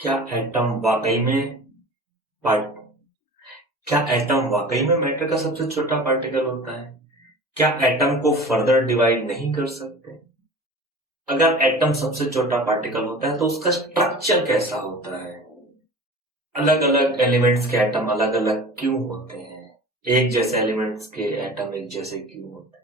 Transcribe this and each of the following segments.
क्या एटम वाकई में पार्ट क्या एटम वाकई में मैटर का सबसे छोटा पार्टिकल होता है? क्या एटम को फर्दर डिवाइड नहीं कर सकते? अगर एटम सबसे छोटा पार्टिकल होता है तो उसका स्ट्रक्चर कैसा होता है? अलग अलग एलिमेंट्स के एटम अलग अलग क्यों होते हैं? एक जैसे एलिमेंट्स के एटम एक जैसे क्यों होते हैं?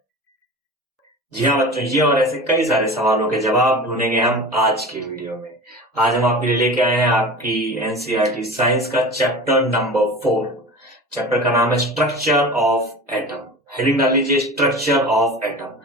जी हाँ बच्चों, ये और ऐसे कई सारे सवालों के जवाब ढूंढेंगे हम आज के वीडियो में। आज हम आपके लिए लेके आए हैं आपकी एनसीईआरटी साइंस का चैप्टर नंबर 4। चैप्टर का नाम है स्ट्रक्चर ऑफ एटम। हेडिंग डाल लीजिए स्ट्रक्चर ऑफ एटम।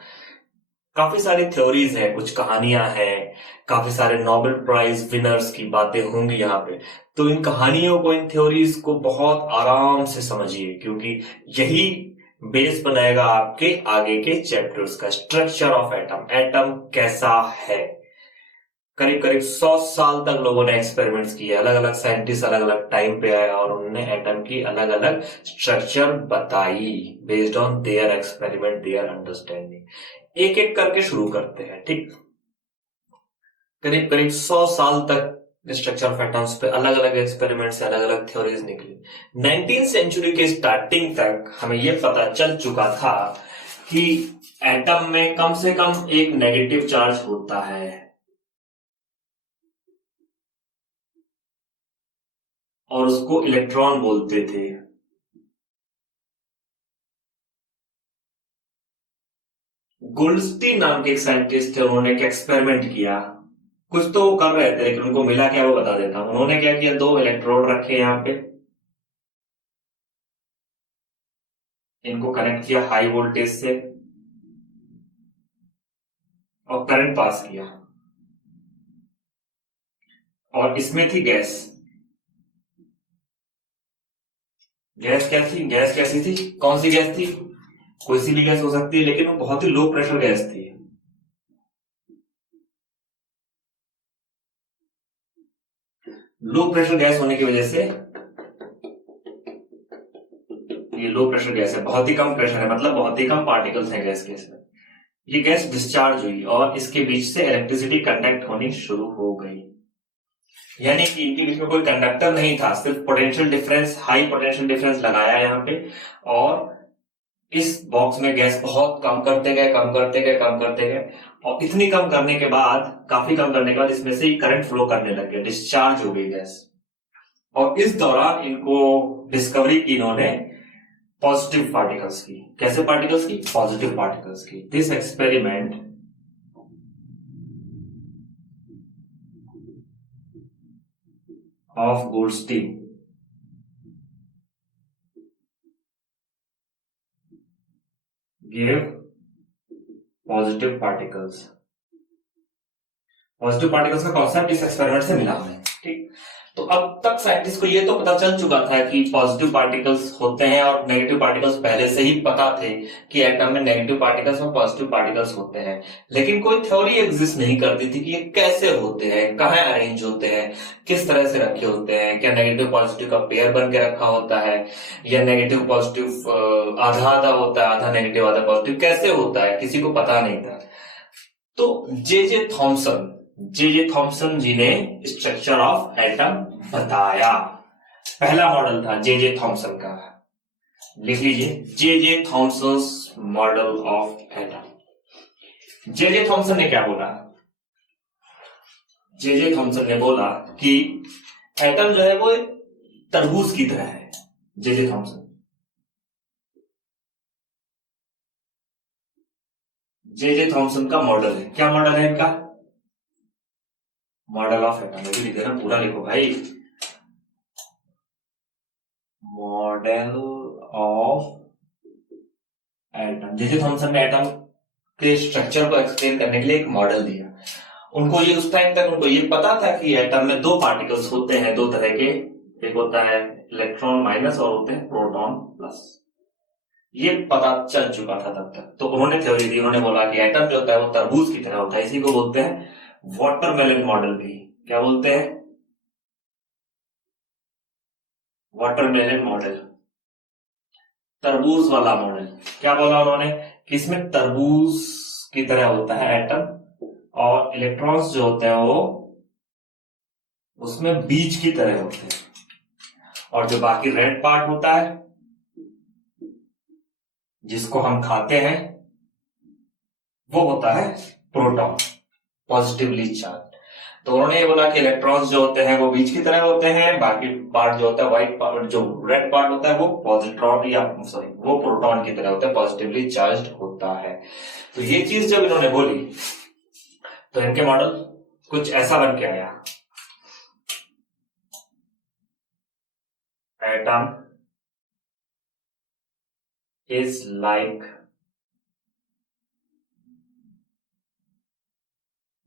काफी सारी थ्योरीज है, कुछ कहानियां हैं, काफी सारे नोबेल प्राइज विनर्स की बातें होंगी यहाँ पे। तो इन कहानियों को, इन थ्योरीज को बहुत आराम से समझिए, क्योंकि यही बेस बनाएगा आपके आगे के चैप्टर्स का। स्ट्रक्चर ऑफ एटम, एटम कैसा है। करीब करीब 100 साल तक लोगों ने एक्सपेरिमेंट्स किए, अलग अलग साइंटिस्ट अलग अलग टाइम पे आए और उन्होंने एटम की अलग अलग स्ट्रक्चर बताई based on their experiment, their understanding. एक एक करके शुरू करते हैं, ठीक। करीब करीब 100 साल तक स्ट्रक्चर ऑफ एटम्स पे अलग अलग एक्सपेरिमेंट से अलग अलग थ्योरीज निकली। 19th सेंचुरी के स्टार्टिंग तक हमें यह पता चल चुका था कि एटम में कम से कम एक नेगेटिव चार्ज होता है और उसको इलेक्ट्रॉन बोलते थे। गोल्डस्टीन नाम के एक साइंटिस्ट थे, उन्होंने एक एक्सपेरिमेंट किया। कुछ तो वो कर रहे थे लेकिन उनको मिला क्या वो बता देता हूं। उन्होंने क्या किया, दो इलेक्ट्रोड रखे यहाँ पे, इनको कनेक्ट किया हाई वोल्टेज से और करंट पास किया, और इसमें थी गैस। गैस क्या थी, गैस कैसी थी, कौन सी गैस थी? कोई सी भी गैस हो सकती है, लेकिन वो बहुत ही लो प्रेशर गैस थी। लो प्रेशर गैस होने की वजह से, ये लो प्रेशर गैस है, बहुत ही कम प्रेशर है, मतलब बहुत ही कम पार्टिकल्स हैं गैस के इसमें। ये गैस डिस्चार्ज हुई और इसके बीच से इलेक्ट्रिसिटी कंडक्ट होनी शुरू हो गई। यानी कि इनके बीच में कोई कंडक्टर नहीं था, सिर्फ potential difference, high potential difference लगाया यहाँ पे, और इस बॉक्स में गैस बहुत कम करते गए, कम करते गए, कम करते गए, और इतनी कम करने के बाद, काफी कम करने के बाद इसमें से करंट फ्लो करने लग गया, डिस्चार्ज हो गई गैस। और इस दौरान इनको डिस्कवरी की इन्होंने पॉजिटिव पार्टिकल्स की। कैसे पार्टिकल्स की? पॉजिटिव पार्टिकल्स की। This experiment of Goldstein gave positive particles. Positive particles का कॉन्सेप्ट इस एक्सपेरिमेंट से मिला हमें, ठीक। तो अब तक साइंटिस्ट को ये तो पता चल चुका था कि पॉजिटिव पार्टिकल्स होते हैं और नेगेटिव पार्टिकल्स पहले से ही पता थे कि एटम में नेगेटिव पार्टिकल्स और पॉजिटिव पार्टिकल्स होते हैं। लेकिन कोई थ्योरी एग्जिस्ट नहीं करती थी कि ये कैसे होते हैं, कहाँ अरेंज होते हैं, किस तरह से रखे होते हैं, क्या नेगेटिव पॉजिटिव का पेयर बन के रखा होता है, या नेगेटिव पॉजिटिव आधा आधा होता है, आधा नेगेटिव आधा पॉजिटिव, कैसे होता है, किसी को पता नहीं था। तो जे जे थॉमसन जी ने स्ट्रक्चर ऑफ एटम बताया। पहला मॉडल था जे जे थॉमसन का, लिख लीजिए, J J Thomson model of atom. J J Thomson ने क्या बोला? जे जे थॉमसन ने बोला कि एटम जो है वो एक तरबूज की तरह है। जे जे थॉमसन, जे जे थॉमसन का मॉडल है। क्या मॉडल है इनका? Model of atom. ये लिख देना, पूरा लिखो भाई, model of atom. J J Thomson ने एटम के स्ट्रक्चर को एक्सप्लेन करने के लिए एक मॉडल दिया। उनको ये, उस टाइम तक उनको ये पता था कि एटम में दो पार्टिकल्स होते हैं, दो तरह के, एक होता है इलेक्ट्रॉन माइनस और होते हैं प्रोटॉन प्लस। ये पता चल चुका था तब तक। तो उन्होंने थ्योरी दी, उन्होंने बोला कि एटम जो होता है वो तरबूज की तरह होता है। इसी को बोलते हैं वाटरमेलन मॉडल भी। क्या बोलते हैं? वाटरमेलन मॉडल, तरबूज वाला मॉडल। क्या बोला उन्होंने? कि इसमें तरबूज की तरह होता है एटम, और इलेक्ट्रॉन्स जो होते हैं वो उसमें बीज की तरह होते हैं, और जो बाकी रेड पार्ट होता है जिसको हम खाते हैं वो होता है प्रोटॉन, पॉजिटिवली चार्ज। तो उन्होंने ये बोला कि इलेक्ट्रॉन्स जो होते हैं वो बीज की तरह होते हैं, बाकी पार्ट जो होता है व्हाइट पार्ट, जो रेड पार्ट होता है वो पॉजिट्रॉन या सॉरी वो प्रोटॉन की तरह होता है, पॉजिटिवली चार्ज होता है। तो ये चीज जब इन्होंने बोली तो इनके मॉडल कुछ ऐसा बन के आया। Atom is like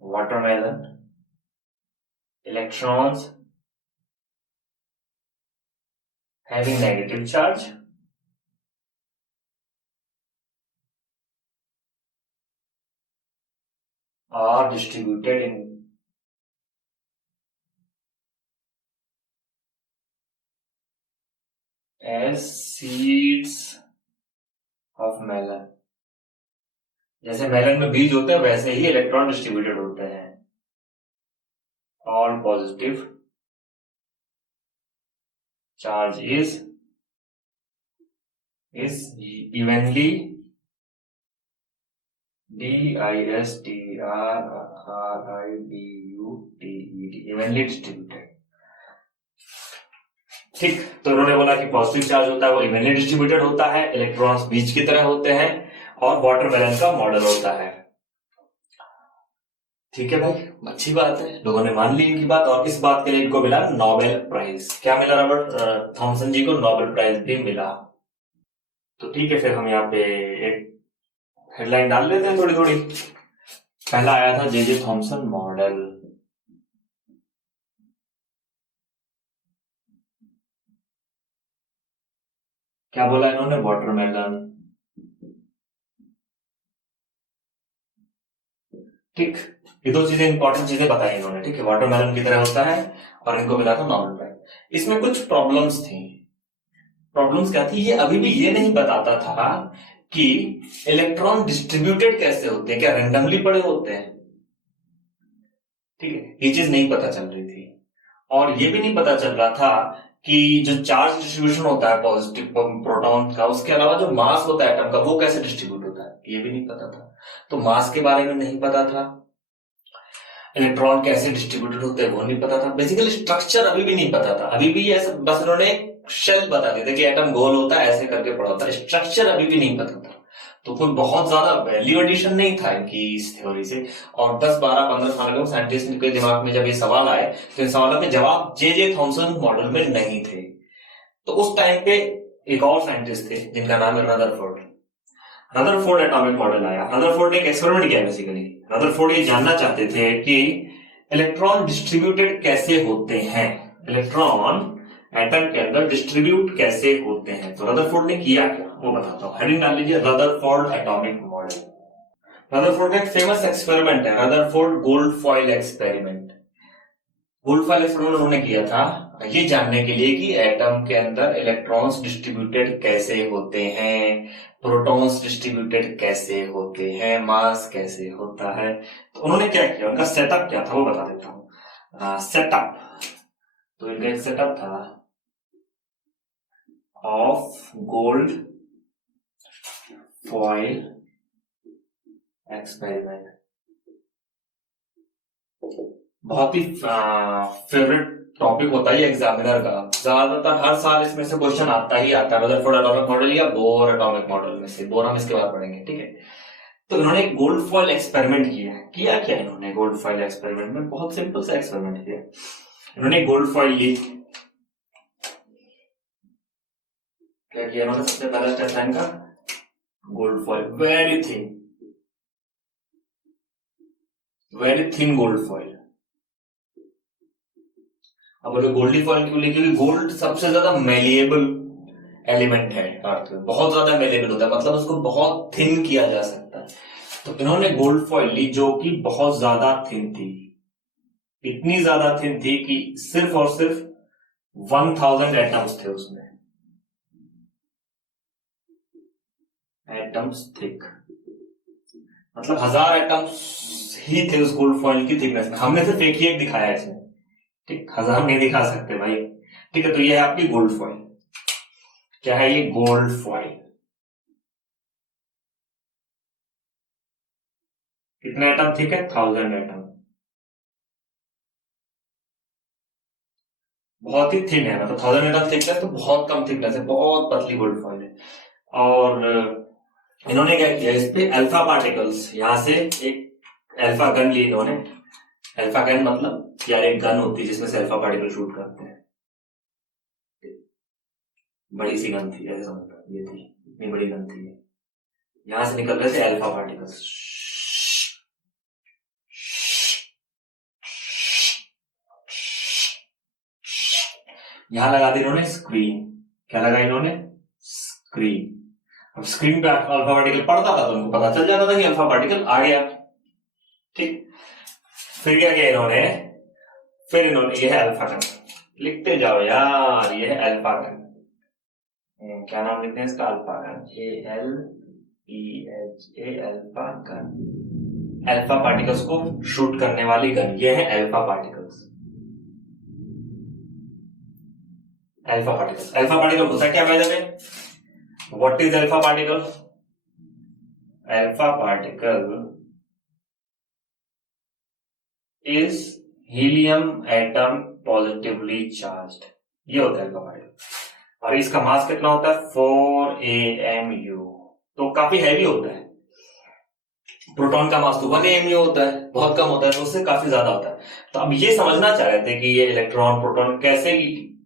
watermelon, electrons having negative charge are distributed in as seeds of melon। जैसे मेलन में बीज होते हैं वैसे ही इलेक्ट्रॉन डिस्ट्रीब्यूटेड होते हैं। All positive charge is evenly distributed, evenly distributed. ठीक, तो उन्होंने बोला कि पॉजिटिव चार्ज होता है वो इवनली डिस्ट्रीब्यूटेड होता है, इलेक्ट्रॉन्स बीज की तरह होते हैं, और वाटरमेलन का मॉडल होता है। ठीक है भाई, अच्छी बात है, लोगों ने मान ली इनकी बात, और इस बात के लिए इनको मिला नोबेल प्राइज। क्या मिला? रॉबर्ट थॉमसन जी को नोबेल प्राइज भी मिला। तो ठीक है, फिर हम यहाँ पे एक हेडलाइन डाल लेते हैं थोड़ी थोड़ी। पहला आया था जे थॉमसन मॉडल। क्या बोला इन्होंने? वाटरमेलन। ठीक, ये दो चीजें इंपॉर्टेंट चीजें बताई इन्होंने। ठीक है, वाटरमेलन की तरह होता है और इनको मिला था नोबेल प्राइज। इसमें कुछ प्रॉब्लम्स थी। प्रॉब्लम्स क्या थी? ये अभी भी ये नहीं बताता था कि इलेक्ट्रॉन डिस्ट्रीब्यूटेड कैसे होते हैं, क्या रैंडमली पड़े होते हैं। ठीक है, ये चीज नहीं पता चल रही थी, और ये भी नहीं पता चल रहा था कि जो चार्ज डिस्ट्रीब्यूशन होता है पॉजिटिव प्रोटॉन का, उसके अलावा जो मास होता है एटम का वो कैसे डिस्ट्रीब्यूट होता है, ये भी नहीं पता था। तो मास के बारे में नहीं पता था, इलेक्ट्रॉन कैसे डिस्ट्रीब्यूटेड होते हैं वो नहीं पता था, बेसिकली स्ट्रक्चर अभी भी नहीं पता था। अभी भी ऐसा बस उन्होंने शेल बता दिया था कि एटम गोल होता है, ऐसे करके पड़ा होता है, स्ट्रक्चर अभी भी नहीं पता था। तो कोई बहुत ज्यादा वैल्यू एडिशन नहीं था इनकी इस थ्योरी से। और 10-12-15 साल के साइंटिस्ट के दिमाग में जब ये सवाल आए तो इन सवालों के जवाब जे थॉमसन मॉडल में नहीं थे। तो उस टाइम पे एक और साइंटिस्ट थे जिनका नाम है रदरफोर्ड। रदरफोर्ड एटॉमिक मॉडल आया। रदरफोर्ड ने एक एक्सपेरिमेंट किया बेसिकली। रदरफोर्ड ये जानना चाहते थे कि इलेक्ट्रॉन डिस्ट्रीब्यूटेड कैसे होते हैं, इलेक्ट्रॉन एटम के अंदर डिस्ट्रीब्यूट कैसे होते हैं। तो रदरफोर्ड ने किया क्या वो बताता हूं। हेडिंग डाल लीजिए, रदरफोर्ड एटॉमिक मॉडल। रदरफोर्ड का एक फेमस एक्सपेरिमेंट है, Rutherford gold foil experiment. Gold foil experiment उन्होंने किया था ये जानने के लिए कि एटम के अंदर इलेक्ट्रॉन्स डिस्ट्रीब्यूटेड कैसे होते हैं, प्रोटॉन्स डिस्ट्रीब्यूटेड कैसे होते हैं, मास कैसे होता है। तो उन्होंने क्या किया, उनका सेटअप क्या था वो बता देता हूं। सेटअप, तो इनका एक सेटअप था ऑफ गोल्ड फॉइल एक्सपेरिमेंट। बहुत ही फेवरेट टॉपिक होता है एग्जामिनर का, ज्यादातर हर साल इसमें से क्वेश्चन आता ही आता है, रदरफोर्ड एटॉमिक मॉडल या बोर एटॉमिक मॉडल में से। बोर हम इसके बाद पढ़ेंगे, ठीक है। तो इन्होंने एक गोल्ड फॉइल एक्सपेरिमेंट किया क्या इन्होंने गोल्ड फॉइल एक्सपेरिमेंट में? बहुत सिंपल सा एक्सपेरिमेंट किया। इन्होंने गोल्ड फॉइल ली, क्या किया इन्होंने? सबसे पहला स्टेप था इनका gold foil, very thin gold foil. अब बोलो गोल्डी फॉइल क्यों ली? क्योंकि गोल्ड सबसे ज्यादा मेलिएबल एलिमेंट है अर्थ में, बहुत ज्यादा मेलिएबल होता है, मतलब उसको बहुत थिन किया जा सकता है। तो इन्होंने गोल्ड फॉइल ली जो कि बहुत ज्यादा थिन थी, इतनी ज्यादा थिन थी कि सिर्फ और सिर्फ 1000 एटम्स थे उसमें, एटम्स थिक, मतलब 1000 एटम्स ही थे उस गोल्ड फॉइल की थिकनेस में। हमने सिर्फ एक ही एक दिखाया इसमें, ठीक, 1000 नहीं दिखा सकते भाई। ठीक है, तो ये है आपकी गोल्ड फॉइल। क्या है ये? Gold foil. कितने एटम थिक है? 1000 एटम। बहुत ही थिन है, मतलब 1000 एटम थिक है तो बहुत कम थिकनेस है, बहुत पतली गोल्ड फॉइल है। और इन्होंने क्या किया, इस पे अल्फा पार्टिकल्स, यहां से एक अल्फा गन ली इन्होंने। अल्फा गन मतलब यार एक गन होती है जिसमें से अल्फा पार्टिकल शूट करते हैं। बड़ी सी गन थी, ऐसे समझ लो, ये थी, इतनी बड़ी गन थी। यहां से निकल रहे थे अल्फा पार्टिकल्स। यहां लगा दी इन्होंने स्क्रीन। क्या लगा इन्होंने? स्क्रीन। अब स्क्रीन पे अल्फा पार्टिकल पड़ता था तो उनको पता चल जाता था कि अल्फा पार्टिकल आ गया। ठीक, फिर क्या किया इन्होंने? फिर इन्होंने, ये है अल्फा गन, लिखते जाओ यार, ये है अल्फा गन। क्या नाम लिखते हैं इसका? Alpha gun, ALPHA, alpha gun. Alpha particles को शूट करने वाली गन, ये है alpha particles. Alpha particle, alpha particle होता है क्या by the way? What is alpha particle? Alpha particle is helium atom positively charged. ये होता है अल्फा पार्टिकल। और इसका मास कितना होता है? 4 AMU। तो काफी हैवी होता है। प्रोटॉन का मास तो 1 AMU होता है, बहुत कम होता है, तो उससे काफी ज्यादा होता है। तो अब ये समझना चाह रहे थे कि ये इलेक्ट्रॉन प्रोटॉन कैसे,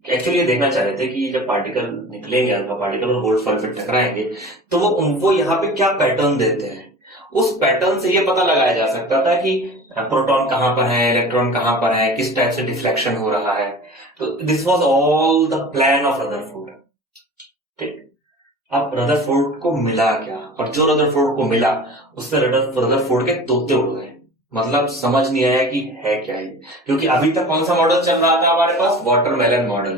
एक्चुअली ये देखना चाह रहे थे कि जब पार्टिकल निकलेंगे, अल्फा पार्टिकल और गोल्ड फॉइल पे टकराएंगे, तो वो यहाँ पे क्या पैटर्न देते हैं। उस पैटर्न से ये पता लगाया जा सकता था कि प्रोटॉन कहां पर है, इलेक्ट्रॉन कहां पर है, किस टाइप से डिफ्लेक्शन हो रहा है। तो this was all the plan of Rutherford. ठीक, अब रदरफोर्ड को मिला क्या? और जो रदरफोर्ड को मिला उससे रदरफोर्ड के तोते उड़ गए। मतलब समझ नहीं आया कि है क्या ये, क्योंकि अभी तक कौन सा मॉडल चल रहा था हमारे पास? Watermelon model.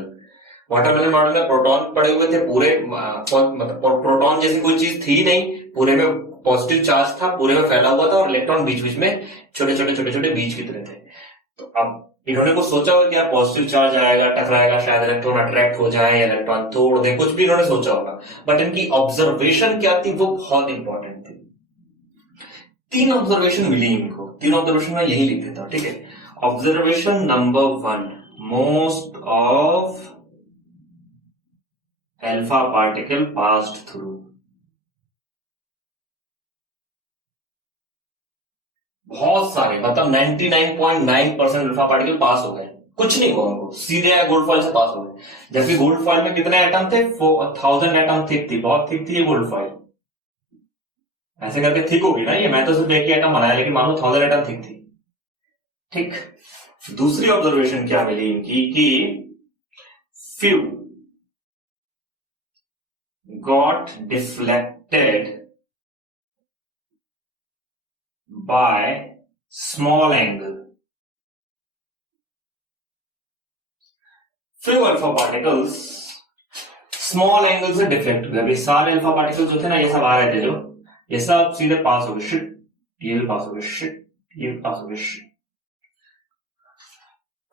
वाटरमेलन मॉडल में प्रोटॉन पड़े हुए थे पूरे, मतलब प्रोटॉन जैसी कोई चीज थी नहीं, पूरे में पॉजिटिव चार्ज था, पूरे में फैला हुआ था, और इलेक्ट्रॉन बीच बीच में छोटे छोटे छोटे छोटे बीज की तरह थे। तो अब इन्होंने कुछ सोचा होगा क्या पॉजिटिव चार्ज आएगा, टकराएगा, शायद इलेक्ट्रॉन अट्रैक्ट हो जाए, इलेक्ट्रॉन तोड़ दे, कुछ भी इन्होंने सोचा होगा। बट इनकी ऑब्जर्वेशन क्या थी, वो बहुत इंपॉर्टेंट थी। 3 ऑब्जर्वेशन मिली इनको, 3 ऑब्जर्वेशन में यही लिख देता हूं, ठीक है। Observation number 1, most of alpha particle passed through. बहुत सारे, मतलब 99.9% अल्फा पार्टिकल पास हो गए, कुछ नहीं हुआ उनको, सीधे गोल्ड फॉइल से पास हो गए। जबकि गोल्ड फॉइल में कितने एटम थे? 1000 एटम थिक थी, बहुत थिक थी ये गोल्ड फॉइल। ऐसे करके थिक होगी ना ये, मैं तो सिर्फ एक ही एटम बनाया, लेकिन मानो 1000 एटम थिक थी। ठीक, दूसरी ऑब्जर्वेशन क्या मिली इनकी कि few got deflected by small angle. Few alpha particles small angle से डिफ्लेक्ट हुए। अभी सारे अल्फा पार्टिकल्स जो थे ना, ये सब आ रहे थे, जो ये सब सीधे पास हो गए, शिट, ये भी पास हो गए, शिट, ये भी पास हो गए, shit.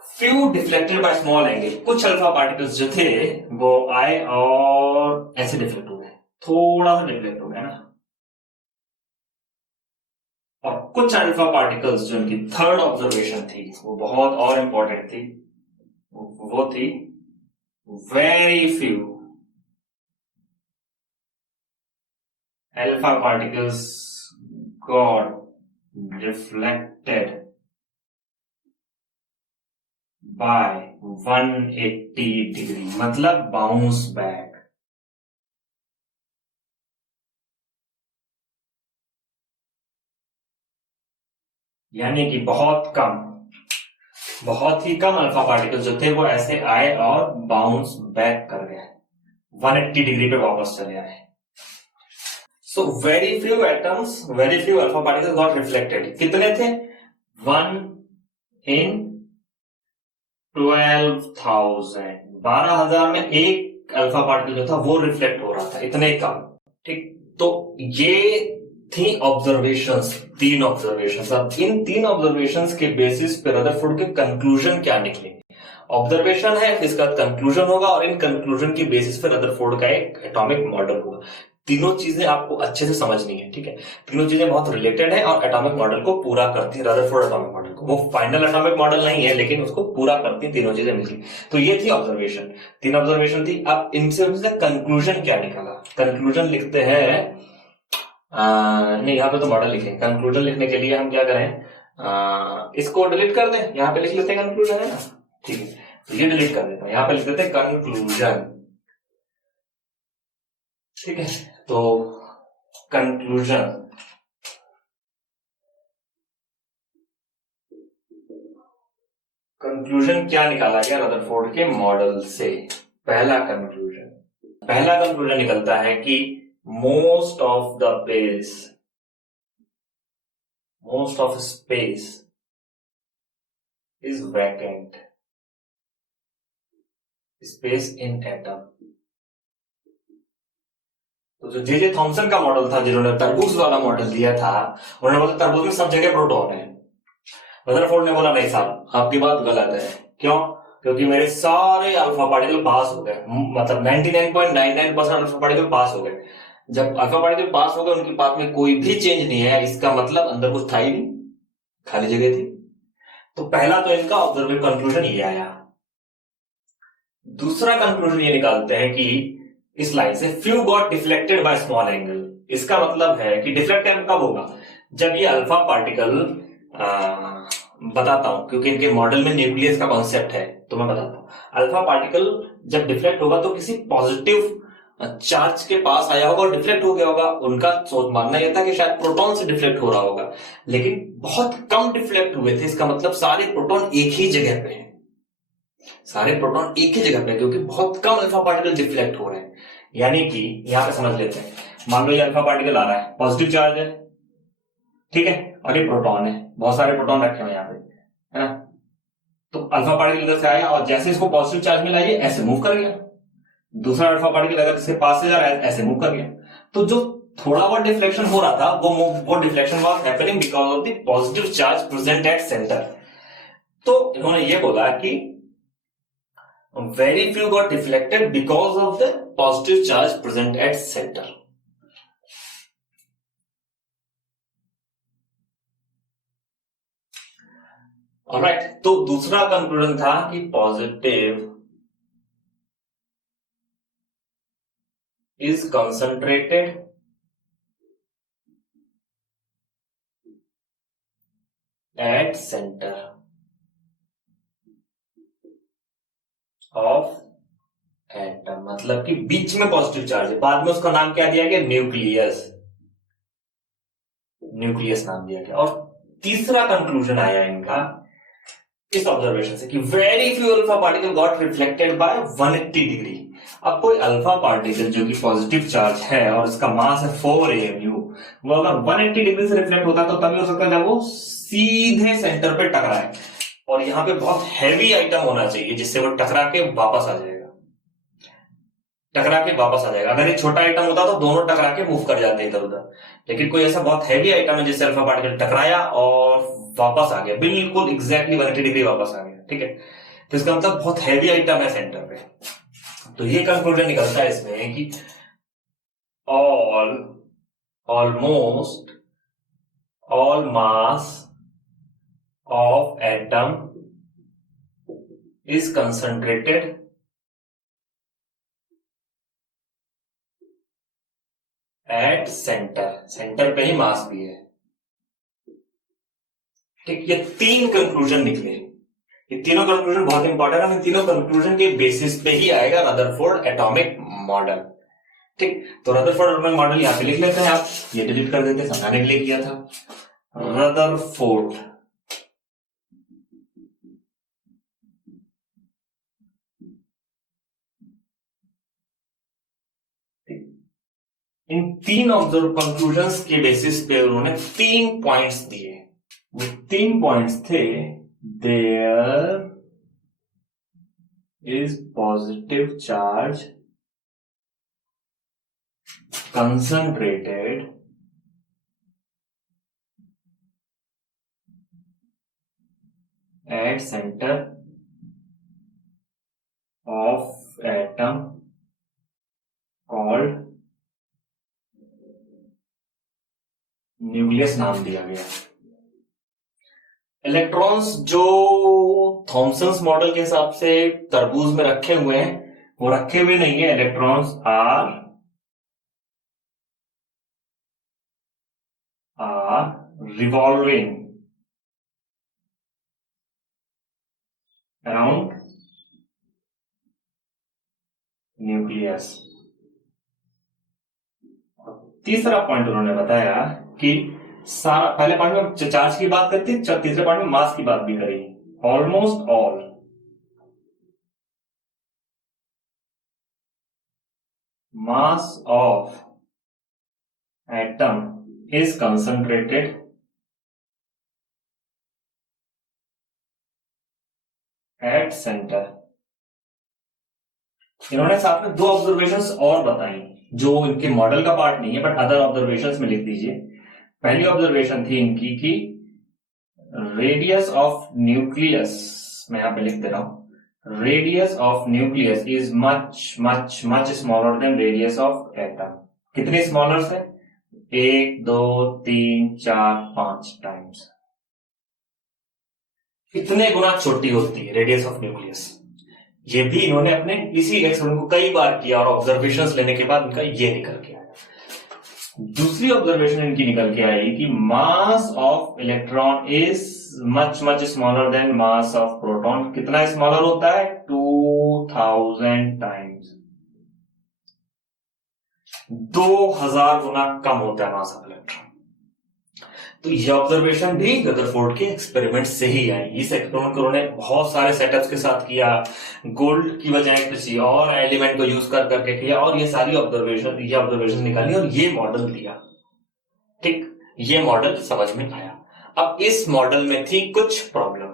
Few deflected by small angle, कुछ अल्फा पार्टिकल्स जो थे वो आए और ऐसे डिफ्लेक्ट हो गए, थोड़ा सा डिफ्लेक्ट हो गया ना। और कुछ अल्फा पार्टिकल्स जो इनकी थर्ड ऑब्जर्वेशन थी, वो बहुत और इंपॉर्टेंट थी, वो थी very few alpha particles got deflected by 180 degree, मतलब बाउंस बैक। यानी कि बहुत कम, बहुत ही कम अल्फा पार्टिकल्स जो थे वो ऐसे आए और बाउंस बैक कर गए, 180 डिग्री पे वापस चले आए। So very few atoms, very few alpha particles got reflected. कितने थे? 1 in 12,000, 12,000 में एक अल्फा पार्टिकल जो था वो रिफ्लेक्ट हो रहा था, इतने कम। ठीक, तो ये थी ऑब्जर्वेशंस, 3 ऑब्जर्वेशंस। अब इन 3 ऑब्जर्वेशंस के बेसिस पे रदरफोर्ड के कंक्लूजन क्या निकलेंगे, ऑब्जर्वेशन है, फिर इसका कंक्लूजन होगा, और इन कंक्लूजन की बेसिस पर रदरफोर्ड का एक एटॉमिक मॉडल होगा। तीनों चीजें आपको अच्छे से समझनी है, ठीक है। तीनों चीजें बहुत रिलेटेड है और एटॉमिक मॉडल को पूरा करती है, रदरफोर्ड एटॉमिक मॉडल को। वो फाइनल एटॉमिक मॉडल नहीं है, लेकिन उसको पूरा करती है तीनों चीजें मिलकर। तो ये थी ऑब्जर्वेशन, 3 ऑब्जर्वेशन थी। अब इनसे कंक्लूजन क्या निकला? कंक्लूजन लिखते हैं, नहीं यहाँ पे तो मॉडल लिखेंगे। कंक्लूजन लिखने के लिए हम क्या करें, इसको डिलीट कर दें, यहाँ पे लिख लेते हैं कंक्लूजन, है ना, ठीक है। तो ये डिलीट कर देते हैं, यहाँ पे लिख देते हैं कंक्लूजन, ठीक है। तो कंक्लूजन, कंक्लूजन क्या निकाला गया रदरफोर्ड के मॉडल से? पहला कंक्लूजन निकलता है कि most of space is vacant space in atom. तो जो जे थॉमसन का मॉडल था, जिन्होंने तरबूज वाला मॉडल दिया था, उन्होंने बोला तरबूज में सब जगह प्रोटॉन है। रदरफोर्ड ने बोला नहीं साहब, आपकी बात गलत है। क्यों? क्योंकि मेरे सारे अल्फा पार्टिकल पास हो गए, मतलब 99.99% अल्फा पार्टिकल पास हो गए। जब अल्फा पार्टिकल पास हो गए, उनकी पाथ में कोई भी चेंज नहीं है, इसका मतलब अंदर कुछ था ही नहीं, खाली जगह थी। तो पहला तो इनका ऑब्जर्वेटिव कंक्लूजन ये आया। दूसरा कंक्लूजन ये निकालते हैं कि इस लाइन से few got deflected by small angle. इसका मतलब है कि डिफ्लेक्ट कब होगा? जब ये अल्फा पार्टिकल, बताता हूं क्योंकि इनके मॉडल में न्यूक्लियस का कॉन्सेप्ट है, तो मैं बताता हूं। अल्फा पार्टिकल जब डिफ्लेक्ट होगा तो किसी पॉजिटिव चार्ज के पास आया होगा और डिफ्लेक्ट हो गया होगा। उनका सोच मानना यह था कि शायद प्रोटॉन से डिफ्लेक्ट हो रहा होगा, लेकिन बहुत कम डिफ्लेक्ट हुए थे। इसका मतलब सारे प्रोटॉन एक ही जगह पे हैं, सारे प्रोटॉन एक ही जगह पे, क्योंकि बहुत कम अल्फा पार्टिकल डिफ्लेक्ट हो रहे हैं। यानी कि यहां पे समझ लेते हैं, मान लो ये अल्फा पार्टिकल आ रहा है, पॉजिटिव चार्ज है, ठीक है, और ये प्रोटॉन है, बहुत सारे प्रोटॉन रखे हुए यहाँ पे, है ना। तो अल्फा पार्टिकल इधर से आया और जैसे इसको पॉजिटिव चार्ज में लाइए ऐसे मूव कर गया। दूसरा अल्फा पार्टिकल अगर इसके पास से जा रहा है ऐसे मूव कर गया। तो जो थोड़ा बहुत डिफ्लेक्शन हो रहा था, वो deflection was happening because of the positive charge present at centre. तो इन्होंने ये बोला कि very few got deflected because of the positive charge present at center. Alright, तो दूसरा कंक्लूजन था कि positive is concentrated at center of atom, मतलब कि बीच में पॉजिटिव चार्ज है। बाद में उसका नाम क्या दिया गया? न्यूक्लियस, न्यूक्लियस नाम दिया गया। और तीसरा कंक्लूजन आया इनका इस ऑब्जर्वेशन से कि very few alpha particle got reflected by 180 degree. अब कोई अल्फा पार्टिकल जो कि पॉजिटिव चार्ज है और इसका मास है 4 AMU, वो अगर 180 डिग्री से रिफ्लेक्ट होता तो तभी हो सकता है जब वो सीधे सेंटर पे टकराए। और यहाँ पे बहुत हैवी आइटम होना चाहिए जिससे वो टकरा के वापस आ जाएगा, टकरा के वापस आ जाएगा। अगर ये छोटा आइटम होता तो दोनों टकरा के मूव कर जाते इधर उधर, लेकिन कोई ऐसा बहुत हैवी आइटम है जिससे अल्फा पार्टिकल टकराया और वापस आ गया, बिल्कुल एग्जैक्टली 180 डिग्री वापस आ गया, ठीक है। तो इसका मतलब बहुत हैवी आइटम है सेंटर पे। तो ये कंक्लूजन निकलता है इसमें कि almost all mass of atom is concentrated at centre, centre पे ही मास भी है, ठीक। ये 3 कंक्लूजन निकले। ये तीनों कंक्लूजन बहुत इंपॉर्टेंट है, इन तीनों कंक्लूजन के बेसिस पे ही आएगा रदरफोर्ड एटॉमिक मॉडल, ठीक। तो रदरफोर्ड एटॉमिक मॉडल यहां पे लिख लेते हैं आप, ये डिलीट कर देते हैं, समझाने के लिए किया था। रदरफोर्ड इन 3 ऑब्जर्व कंक्लूजन्स के बेसिस पे उन्होंने 3 पॉइंट्स दिए। वो 3 पॉइंट्स थे, there is positive charge concentrated at center of atom called nucleus नाम दिया गया। इलेक्ट्रॉन्स जो थॉमसन्स मॉडल के हिसाब से तरबूज में रखे हुए हैं वो रखे हुए नहीं है। Electrons are revolving around nucleus. तीसरा पॉइंट उन्होंने बताया कि सारा, पहले पॉइंट में चार्ज की बात करती है, तीसरे पॉइंट में मास की बात भी करेगी। Almost all mass of atom is concentrated at centre. इन्होंने साथ में दो ऑब्जर्वेशंस और बताई जो इनके मॉडल का पार्ट नहीं है बट अदर ऑब्जर्वेशंस में लिख दीजिए। पहली ऑब्जर्वेशन थी इनकी कि रेडियस ऑफ न्यूक्लियस, मैं यहां पे लिख दे रहा हूं, radius of nucleus is much much much smaller than radius of atom. कितनी स्मॉलर है? 1 2 3 4 5 टाइम्स, इतने गुना छोटी होती है रेडियस ऑफ न्यूक्लियस। ये भी इन्होंने अपने इसी एक्सपेरिमेंट को कई बार किया और ऑब्जर्वेशंस लेने के बाद इनका ये निकल के आया। दूसरी ऑब्जर्वेशन इनकी निकल के आई कि mass of electron is much much smaller then mass of proton. कितना स्मॉलर होता है? 2000 टाइम्स, 2000 गुना कम होता है मास ऑफ इलेक्ट्रॉन। तो ये ऑब्जर्वेशन भी रदरफोर्ड के एक्सपेरिमेंट से ही आई। इस एक्सपेरिमेंट को उन्होंने बहुत सारे सेटअप्स के साथ किया, गोल्ड की बजाय किसी और एलिमेंट को यूज कर करके किया और ये सारी ऑब्जर्वेशन निकाली और ये मॉडल दिया। ठीक, ये मॉडल समझ में आया। अब इस मॉडल में थी कुछ प्रॉब्लम।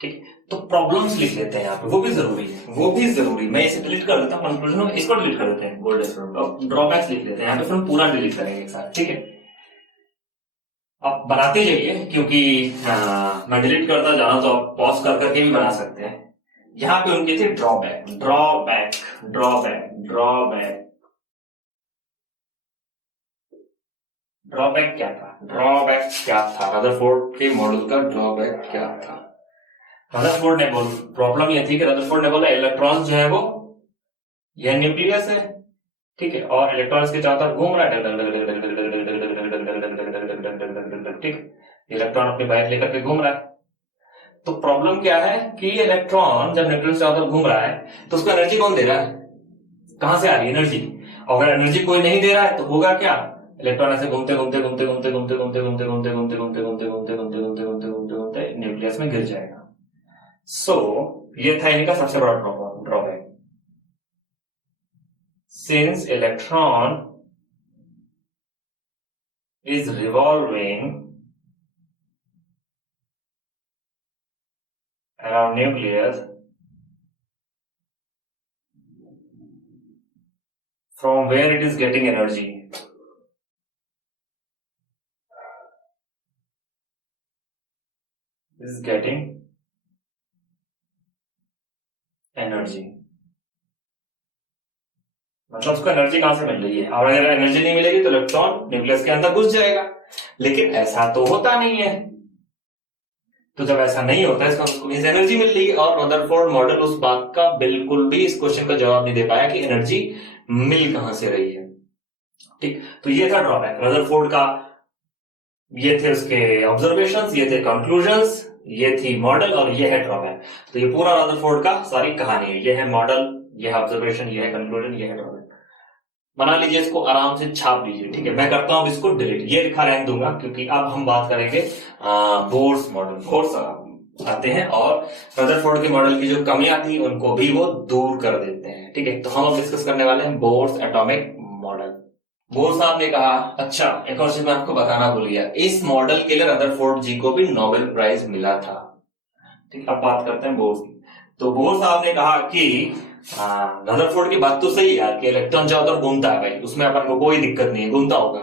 ठीक, तो प्रॉब्लम्स लिख लेते हैं यहाँ पे, वो भी जरूरी। मैं इसे डिलीट कर देता हूँ, कंक्लूजन में इसको डिलीट कर देते हैं, गोल्ड एक्सपेरिमेंट। ड्रॉबैक्स लिख लेते हैं यहाँ पे, फिर हम पूरा डिलीट करेंगे एक साथ। ठीक है, आप बनाते जाइए क्योंकि मैं डिलीट करता जा रहा हूं तो आप पॉज कर करके भी बना सकते हैं। यहां पे उनकी थी ड्रॉबैक। ड्रॉबैक क्या था? रदरफोर्ड के मॉडल का ड्रॉबैक क्या था? रदरफोर्ड ने प्रॉब्लम यह थी कि रदरफोर्ड ने बोला इलेक्ट्रॉन जो है वो यह न्यूक्लियस है, ठीक है, और इलेक्ट्रॉन्स के चारों तरफ घूम रहा है, ठीक, इलेक्ट्रॉन अपनी बाइक लेकर के घूम रहा है। तो प्रॉब्लम क्या है कि इलेक्ट्रॉन जब न्यूक्लियस चारों तरफ घूम रहा है तो उसको एनर्जी कौन दे रहा है? कहां से आ रही है एनर्जी? अगर एनर्जी कोई नहीं दे रहा है तो होगा क्या? इलेक्ट्रॉन ऐसे घूमते न्यूक्लियस में गिर जाएगा। सो ये था इनका सबसे बड़ा drawback. Since electron is revolving around nucleus, from where it is getting energy? Is getting energy. मतलब उसको एनर्जी कहां से मिल रही है? और अगर एनर्जी नहीं मिलेगी तो इलेक्ट्रॉन न्यूक्लियस के अंदर घुस जाएगा, लेकिन ऐसा तो होता नहीं है। तो जब ऐसा नहीं होता है इसका उसको एनर्जी मिल रही है, और रदरफोर्ड मॉडल उस बात का बिल्कुल भी इस क्वेश्चन का जवाब नहीं दे पाया कि एनर्जी मिल कहां से रही है। ठीक, तो ये था ड्रॉबैक रदरफोर्ड का। ये थे उसके ऑब्जर्वेशंस, ये थे कंक्लूजन्स, ये थी मॉडल और ये है ड्रॉबैक। तो ये पूरा रदरफोर्ड का सारी कहानी है। ये है मॉडल, ये है ऑब्जर्वेशन, ये है कंक्लूजन, ये है ड्रॉबैक। बना लीजिए इसको, आराम से छाप लीजिए। ठीक है, मैं करता हूं इसको डिलीट, ये लिखा रहने दूंगा क्योंकि अब हम बात करेंगे बोर्स मॉडल। बोर्स आते हैं और रदरफोर्ड के मॉडल की जो कमियां थी उनको भी वो दूर कर देते हैं। ठीक है, तो हम अब डिस्कस करने वाले हैं बोर्स एटॉमिक मॉडल। बोर साहब ने कहा, अच्छा एक और चीज मैं आपको बताना भूल गया, इस मॉडल के लिए रदरफोर्ड जी को भी नोबेल प्राइज मिला था। ठीक, अब बात करते हैं बोर की। तो बोर साहब ने कहा कि रदरफोर्ड की बात तो सही है कि इलेक्ट्रॉन चारों तरफ घूमता है भाई, उसमें अपन को कोई दिक्कत नहीं है, घूमता होगा,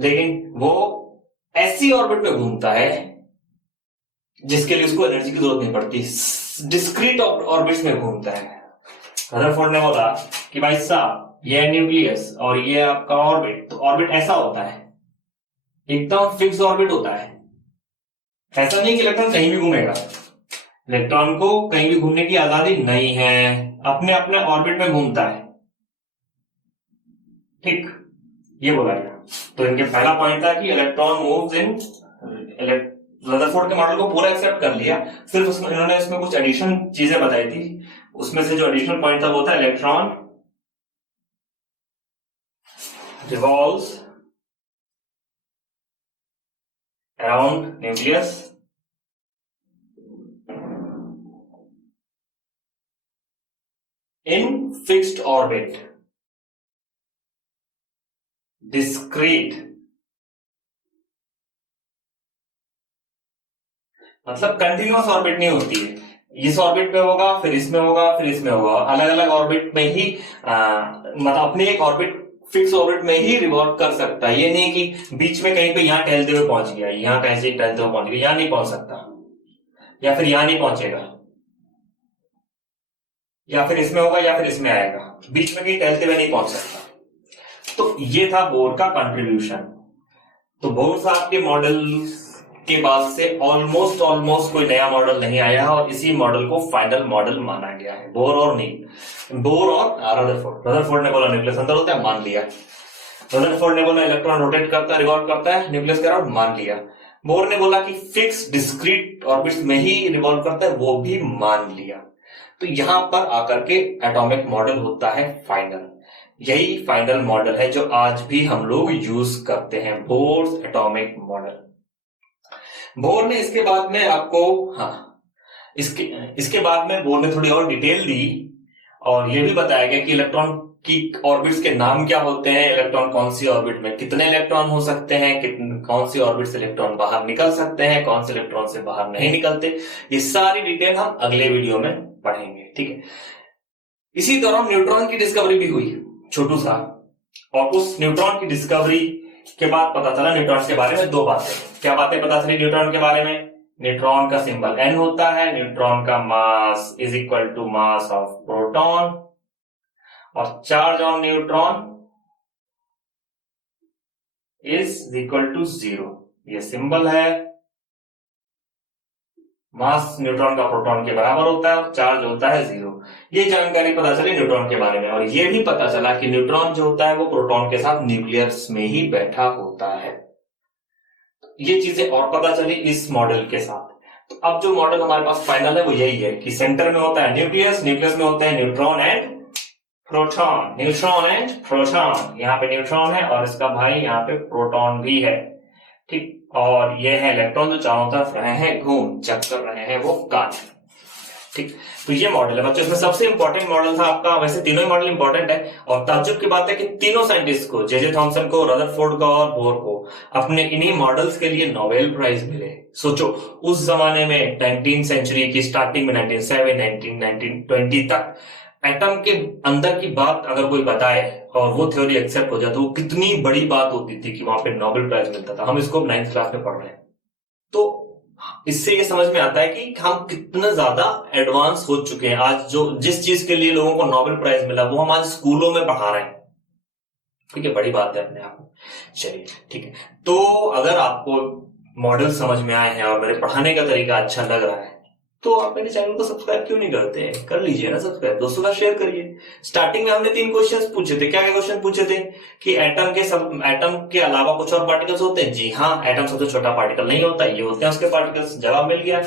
लेकिन वो ऐसी ऑर्बिट में घूमता है जिसके लिए उसको एनर्जी की जरूरत नहीं पड़ती। डिस्क्रीट ऑर्बिट्स में घूमता है। रदरफोर्ड ने बोला कि भाई साहब ये है न्यूक्लियस और ये आपका ऑर्बिट, तो ऑर्बिट ऐसा होता है, एकदम फिक्स ऑर्बिट होता है। ऐसा नहीं कि इलेक्ट्रॉन कहीं भी घूमेगा, इलेक्ट्रॉन को कहीं भी घूमने की आजादी नहीं है, अपने अपने ऑर्बिट में घूमता है। ठीक, ये बोला गया। तो इनके पहला पॉइंट था कि इलेक्ट्रॉन मूव्स इन, रदरफोर्ड के मॉडल को पूरा एक्सेप्ट कर लिया, सिर्फ उसमें इन्होंने इसमें कुछ एडिशन चीजें बताई थी। उसमें से जो एडिशनल पॉइंट था वो था electron revolves around nucleus in fixed orbit, discrete, मतलब कंटिन्यूअस ऑर्बिट नहीं होती है, इस ऑर्बिट पे होगा फिर इसमें होगा फिर इसमें होगा, अलग अलग ऑर्बिट में ही मतलब अपने एक ऑर्बिट फिक्स ऑर्बिट में ही रिवॉल्व कर सकता है। ये नहीं कि बीच में कहीं पे यहां टहलते हुए पहुंच गया, यहां कैसे टहलते हुए पहुंच गया, यहां नहीं पहुंच सकता, या फिर यहां नहीं पहुंचेगा, या फिर इसमें होगा या फिर इसमें आएगा, बीच में कहीं टहलते हुए नहीं पहुंच सकता। तो ये था बोर का कंट्रीब्यूशन। तो बोर साहब के मॉडल के बाद से ऑलमोस्ट कोई नया मॉडल नहीं आया और इसी मॉडल को फाइनल मॉडल माना गया है। बोर और रदरफोर्ड ने बोला न्यूक्लियस अंदर होता है, मान लिया। रदरफोर्ड ने बोला इलेक्ट्रॉन रोटेट करता है, रिवॉल्व करता है न्यूक्लियस के अराउंड, मान लिया। बोर ने बोला कि फिक्स डिस्क्रीट ऑर्बिट्स में ही रिवॉल्व करता है, वो भी मान लिया। तो यहां पर आकर के एटॉमिक मॉडल होता है फाइनल। यही फाइनल मॉडल है जो आज भी हम लोग यूज करते हैं, बोर्स एटॉमिक मॉडल। बोर ने इसके बाद में आपको इसके बाद में बोर ने थोड़ी और डिटेल दी और ये भी बताया गया कि इलेक्ट्रॉन की ऑर्बिट्स के नाम क्या होते हैं, इलेक्ट्रॉन कौन सी ऑर्बिट में कितने इलेक्ट्रॉन हो सकते हैं, कौन सी ऑर्बिट से इलेक्ट्रॉन बाहर निकल सकते हैं, कौन से इलेक्ट्रॉन से बाहर नहीं निकलते। ये सारी डिटेल हम अगले वीडियो में पढ़ेंगे, ठीक है। इसी दौरान न्यूट्रॉन की डिस्कवरी भी हुई, छोटू सा, और उस न्यूट्रॉन की डिस्कवरी के बाद पता चला न्यूट्रॉन के बारे में दो बातें। क्या बातें पता चली न्यूट्रॉन के बारे में? न्यूट्रॉन का सिंबल N होता है, न्यूट्रॉन का mass is equal to mass of proton, और charge on neutron is equal to 0। ये सिंबल है, मास न्यूट्रॉन का प्रोटॉन के बराबर होता है और चार्ज होता है 0। ये जानकारी पता चली न्यूट्रॉन के बारे में। और ये भी पता चला कि न्यूट्रॉन जो होता है वो प्रोटॉन के साथ न्यूक्लियस में ही बैठा होता है। ये चीजें और पता चली इस मॉडल के साथ। तो अब जो मॉडल हमारे पास फाइनल है वो यही है कि सेंटर में होता है न्यूक्लियस, न्यूक्लियस में होता है neutron and proton, neutron and proton. यहाँ पे न्यूट्रॉन है और इसका भाई यहाँ पे प्रोटॉन भी है, ठीक। और ये है इलेक्ट्रॉन जो चारों तरफ रहे हैं घूम, चक्कर रहे हैं वो काट, ठीक। तो ये मॉडल है बच्चों, इसमें सबसे इंपॉर्टेंट मॉडल था आपका, वैसे तीनों ही मॉडल इंपॉर्टेंट है। और ताज्जुब की बात है कि तीनों साइंटिस्ट को, जे थॉमसन को, रदरफोर्ड को और बोर को अपने इन्हीं मॉडल्स के लिए नोबेल प्राइज मिले। सोचो उस जमाने में 19वीं सेंचुरी की स्टार्टिंग में 1907, 1920 तक एटम के अंदर की बात अगर कोई बताए और वो थ्योरी एक्सेप्ट हो जाए तो वो कितनी बड़ी बात होती थी कि वहां पे नोबेल प्राइज मिलता था। हम इसको 9th क्लास में पढ़ रहे हैं, तो इससे ये समझ में आता है कि हम कितना ज्यादा एडवांस हो चुके हैं। आज जो जिस चीज के लिए लोगों को नोबेल प्राइज मिला वो हम आज स्कूलों में पढ़ा रहे हैं, ठीक है। बड़ी बात है अपने आप में। चलिए ठीक है, तो अगर आपको मॉडल समझ में आए हैं और मेरे पढ़ाने का तरीका अच्छा लग रहा है तो आप मेरे चैनल को सब्सक्राइब क्यों नहीं करते हैं? कर लीजिए ना सब्सक्राइब, दोस्तों का शेयर करिए। स्टार्टिंग में हमने 3 क्वेश्चंस पूछे थे। क्या क्या क्वेश्चन पूछे थे? कि एटम के अलावा कुछ और पार्टिकल्स होते हैं? जी हाँ, एटम सबसे छोटा पार्टिकल नहीं होता, ये होते हैं उसके पार्टिकल्स। जवाब मिल गया।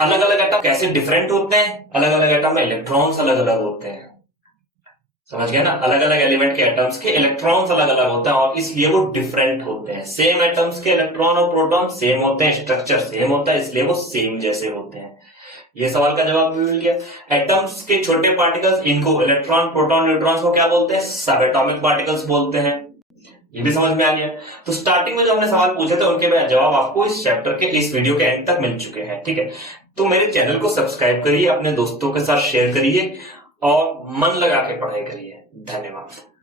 अलग अलग एटम कैसे डिफरेंट होते हैं? अलग अलग एटम में इलेक्ट्रॉन्स अलग अलग होते हैं, समझ गए ना। अलग अलग एलिमेंट के एटम्स के इलेक्ट्रॉन्स अलग अलग होते हैं और इसलिए वो डिफरेंट होते हैं। सेम एटम्स के इलेक्ट्रॉन और प्रोटॉन सेम होते हैं, स्ट्रक्चर सेम होता है, इसलिए वो सेम जैसे होते हैं। ये सवाल का जवाब भी मिल गया। एटम्स के छोटे पार्टिकल्स, इनको इलेक्ट्रॉन, प्रोटॉन, न्यूट्रॉन्स को क्या बोलते हैं? सब एटॉमिक पार्टिकल्स बोलते हैं। ये भी समझ में आ गया। तो स्टार्टिंग में जो हमने सवाल पूछे थे उनके जवाब आपको इस चैप्टर के, इस वीडियो के एंड तक मिल चुके हैं, ठीक है। तो मेरे चैनल को सब्सक्राइब करिए, अपने दोस्तों के साथ शेयर करिए और मन लगा के पढ़ाई करिए। धन्यवाद।